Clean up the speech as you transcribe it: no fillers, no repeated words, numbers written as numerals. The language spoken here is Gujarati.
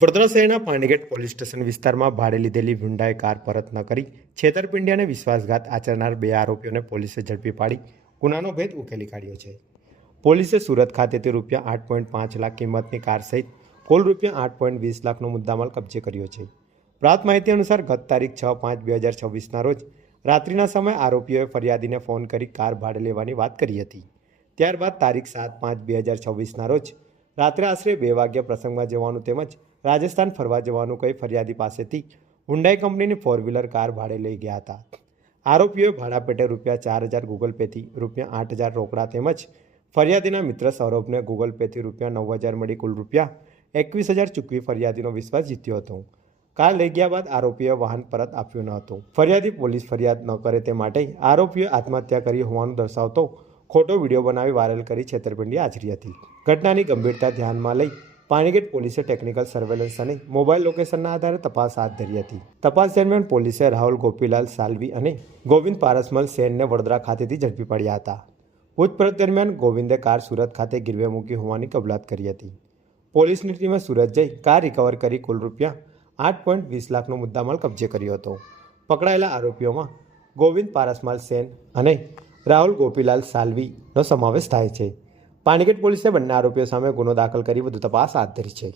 વડોદરા શહેરના પાણીગેટ પોલીસ સ્ટેશન વિસ્તારમાં ભાડે લીધેલી હુન્ડાઈ કાર પરત ન કરી છેતરપિંડી અને વિશ્વાસઘાત આચરનાર બે આરોપીઓને પોલીસે ઝડપી પાડી ગુનાનો ભેદ ઉકેલી કાઢ્યો છે. પોલીસે સુરત ખાતેથી ₹8.5 લાખ કિંમતની કાર સહિત કુલ ₹8.20 લાખનો મુદ્દામાલ કબજે કર્યો છે. પ્રાપ્ત માહિતી અનુસાર ગત તારીખ 6/5/2026ના રોજ રાત્રિના સમયે આરોપીઓએ ફરિયાદીને ફોન કરી કાર ભાડે લેવાની વાત કરી હતી. ત્યારબાદ તારીખ 7/5/2026ના રોજ રાત્રે આશરે 2 વાગ્યે પ્રસંગમાં જવાનું તેમજ રાજસ્થાન ફરવા જવાનું કહી ફરિયાદી પાસેથી હુન્ડાઈ કંપનીની 4 વ્હીલર કાર ભાડે લઈ ગયા હતા. આરોપીઓએ ભાડા પેટે ₹4,000 ગૂગલ પેથી ₹8,000 રોકડા તેમજ ફરિયાદીના મિત્ર સૌરભને ગૂગલ પેથી ₹9,000 મળી કુલ ₹21,000 ચૂકવી ફરિયાદીનો વિશ્વાસ જીત્યો હતો. કાર લઈ ગયા બાદ આરોપીએ વાહન પરત આપ્યું ન હતું. ફરિયાદી પોલીસ ફરિયાદ ન કરે તે માટે આરોપીએ આત્મહત્યા કરી હોવાનું દર્શાવતો ખોટો વિડીયો બનાવી વાયરલ કરી છેતરપિંડી આચરી હતી. ઘટનાની ગંભીરતા ધ્યાનમાં લઈ પાણીગેટ પોલીસે ટેકનિકલ સર્વેલન્સ અને મોબાઈલ લોકેશનના આધારે તપાસ હાથ ધરી હતી. તપાસ દરમિયાન પોલીસે રાહુલ ગોપીલાલ સાલ્વી અને ગોવિંદ પારસમલ સેનને વડોદરા ખાતેથી ઝડપી પડ્યા હતા. પૂછપરછ દરમિયાન ગોવિંદે કાર સુરત ખાતે ગીરવે મૂકી હોવાની કબૂલાત કરી હતી. પોલીસની ટીમે સુરત જઈ કાર રિકવર કરી કુલ ₹8.20 લાખનો મુદ્દામાલ કબજે કર્યો હતો. પકડાયેલા આરોપીઓમાં ગોવિંદ પારસમલ સેન અને રાહુલ ગોપીલાલ સાલ્વીનો સમાવેશ થાય છે. પાણીગેટ પોલીસે બંને આરોપીઓ સામે ગુનો દાખલ કરી વધુ તપાસ હાથ ધરી છે.